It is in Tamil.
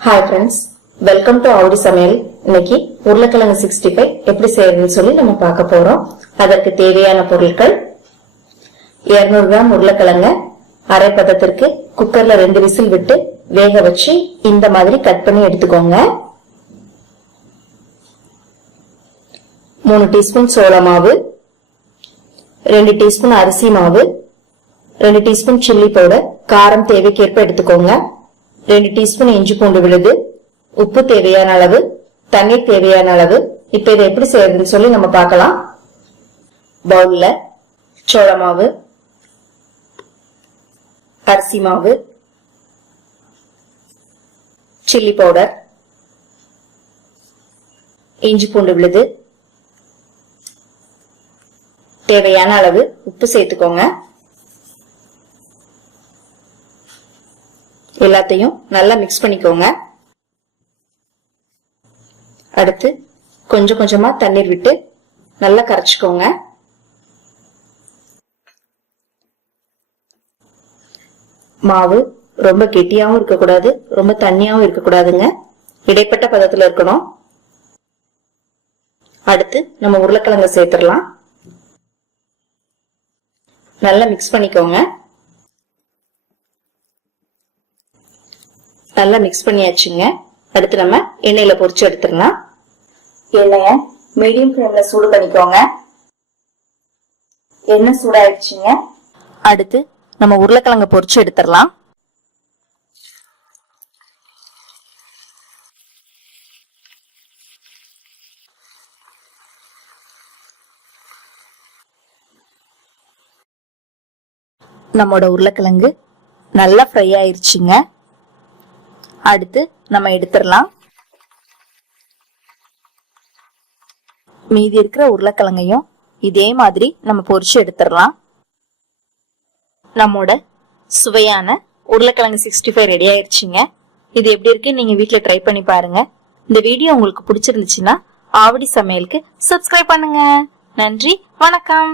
Hi friends, welcome to Avadi Samayal. இன்னைக்கு உருளைக்கிழங்கு 65 எப்படி செய்யறதுன்னு சொல்லி நம்ம பார்க்க போறோம். அதற்கு தேவையான பொருட்கள் 200 கிராம் உருளைக்கிழங்கு அரை பதத்திற்கு குக்கர்ல 2 விசில் விட்டு வேக வச்சு இந்த மாதிரி கட் பண்ணி எடுத்துக்கோங்க. 3 டீஸ்பூன் சோள மாவு, 2 டீஸ்பூன் அரிசி மாவு, 2 டீஸ்பூன் சில்லி பவுடர், காரம் தேவைக்கேற்ப எடுத்துக்கோங்க. 2 டீஸ்பூன் இஞ்சி பூண்டு விழுது, உப்பு தேவையான அளவு, தண்ணீர் தேவையான அளவு. இப்ப இதை எப்படி செய்யறதுன்னு சொல்லி நம்ம பார்க்கலாம். பவுல்ல சோள மாவு, அரிசி மாவு, சில்லி பவுடர், இஞ்சி பூண்டு விழுது, தேவையான அளவு உப்பு சேர்த்துக்கோங்க. எல்லாத்தையும் நல்லா மிக்ஸ் பண்ணிக்கோங்க. அடுத்து கொஞ்சம் கொஞ்சமா தண்ணீர் விட்டு நல்லா கரைச்சுக்கோங்க. மாவு ரொம்ப கெட்டியாவும் இருக்கக்கூடாது, ரொம்ப தண்ணியாவும் இருக்கக்கூடாதுங்க. இடைப்பட்ட பதத்துல இருக்கணும். அடுத்து நம்ம உருளைக்கிழங்கு சேர்த்துடலாம். நல்லா மிக்ஸ் பண்ணிக்கோங்க. நல்லா மிக்ஸ் பண்ணியாச்சுங்க. அடுத்து நம்ம எண்ணெயில பொரிச்சு எடுத்துடலாம். எண்ணெய மீடியம் ஃப்ளேம்ல சூடு பண்ணிக்கோங்க. எண்ணெய் சூடாயிடுச்சுங்க. அடுத்து நம்ம உருளைக்கிழங்கு பொரிச்சு எடுத்துடலாம். நம்மோட உருளைக்கிழங்கு நல்லா ஃப்ரை ஆயிருச்சுங்க. அடுத்து நம்ம எடுத்துடலாம். மீதி இருக்கிற உருளைக்கிழங்கையும் இதே மாதிரி நம்ம பொரிச்சு எடுத்துடலாம். நம்மோட சுவையான உருளைக்கிழங்கு 65 ரெடி ஆயிருச்சுங்க. இது எப்படி இருக்கு நீங்க வீட்ல ட்ரை பண்ணி பாருங்க. இந்த வீடியோ உங்களுக்கு பிடிச்சிருந்துச்சுன்னா ஆவடி சமையலுக்கு சப்ஸ்கிரைப் பண்ணுங்க. நன்றி, வணக்கம்.